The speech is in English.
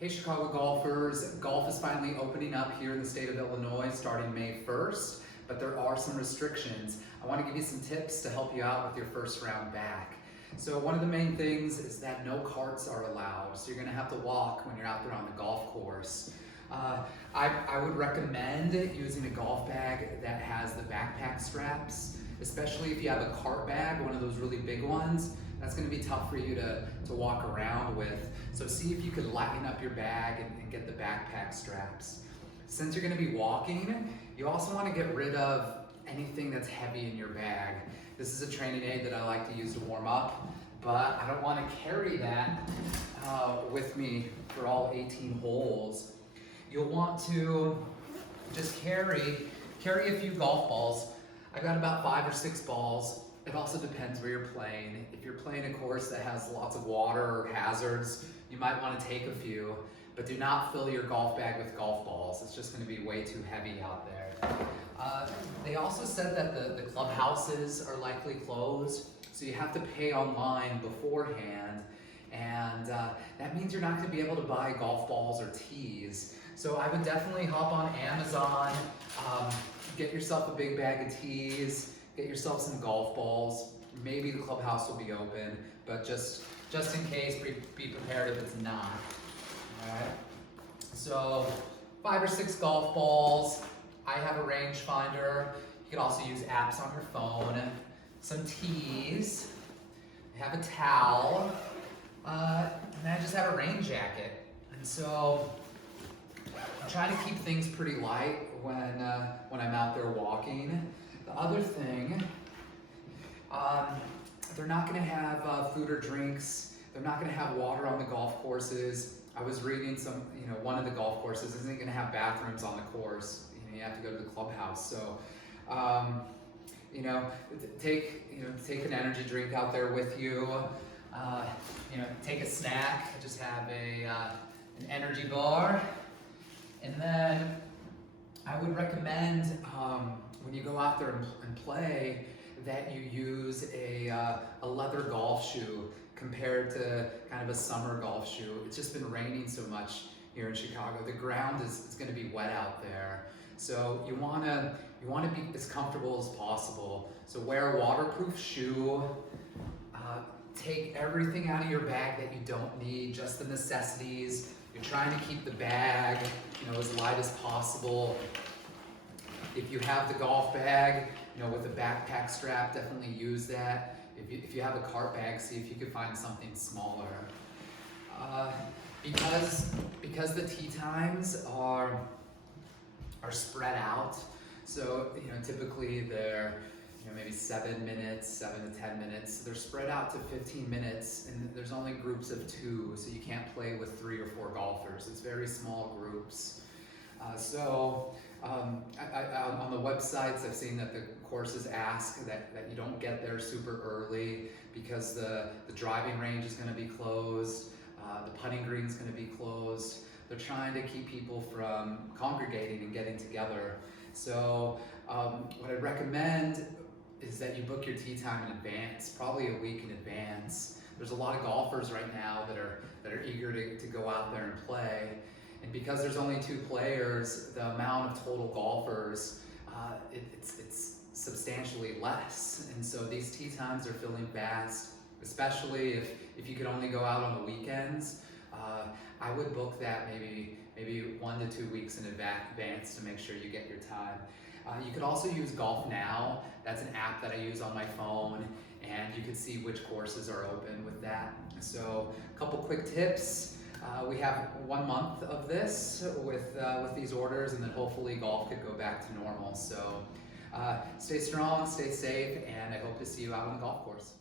Hey Chicago golfers, golf is finally opening up here in the state of Illinois starting May 1st, but there are some restrictions. I want to give you some tips to help you out with your first round back. So one of the main things is that no carts are allowed, so you're going to have to walk when you're out there on the golf course. I would recommend using a golf bag that has the backpack straps, especially if you have a cart bag, one of those really big ones. That's going to be tough for you to walk around with. So see if you could lighten up your bag and get the backpack straps. Since you're going to be walking, you also want to get rid of anything that's heavy in your bag. This is a training aid that I like to use to warm up, but I don't want to carry that with me for all 18 holes. You'll want to just carry a few golf balls. I've got about 5 or 6 balls. It also depends where you're playing. If you're playing a course that has lots of water or hazards, you might want to take a few, but do not fill your golf bag with golf balls. It's just going to be way too heavy out there. They also said that the clubhouses are likely closed, so you have to pay online beforehand, and that means you're not going to be able to buy golf balls or tees. So I would definitely hop on Amazon, get yourself a big bag of tees, get yourself some golf balls. Maybe the clubhouse will be open, but just in case, be prepared if it's not. All right. So 5 or 6 golf balls. I have a rangefinder. You can also use apps on your phone. Some tees. I have a towel, and I just have a rain jacket. And so I'm trying to keep things pretty light when I'm out there walking. The other thing, they're not going to have food or drinks. They're not going to have water on the golf courses. I was reading one of the golf courses isn't going to have bathrooms on the course. You have to go to the clubhouse. So, take an energy drink out there with you. Take a snack. Just have an energy bar, and then I would recommend when you go out there and play that you use a leather golf shoe compared to kind of a summer golf shoe. It's just been raining so much here in Chicago. The ground is going to be wet out there, so you want to be as comfortable as possible. So wear a waterproof shoe. Take everything out of your bag that you don't need, just the necessities. You're trying to keep the bag, as light as possible. If you have the golf bag, with a backpack strap, definitely use that. If you have a cart bag, see if you can find something smaller. Because the tee times are spread out, so typically they're maybe 7 minutes, 7 to 10 minutes. They're spread out to 15 minutes, and there's only groups of 2, so you can't play with 3 or 4 golfers. It's very small groups. On the websites, I've seen that the courses ask that you don't get there super early because the driving range is going to be closed, the putting green is going to be closed. They're trying to keep people from congregating and getting together. So what I'd recommend is that you book your tee time in advance, probably a week in advance. There's a lot of golfers right now that are eager to go out there and play. And because there's only 2 players, the amount of total golfers, it's substantially less. And so these tee times are filling fast, especially if you could only go out on the weekends. I would book that maybe 1 to 2 weeks in advance to make sure you get your time. You could also use Golf Now. That's an app that I use on my phone, and you can see which courses are open with that. So a couple quick tips. We have 1 month of this with these orders, and then hopefully golf could go back to normal. So stay strong, stay safe, and I hope to see you out on the golf course.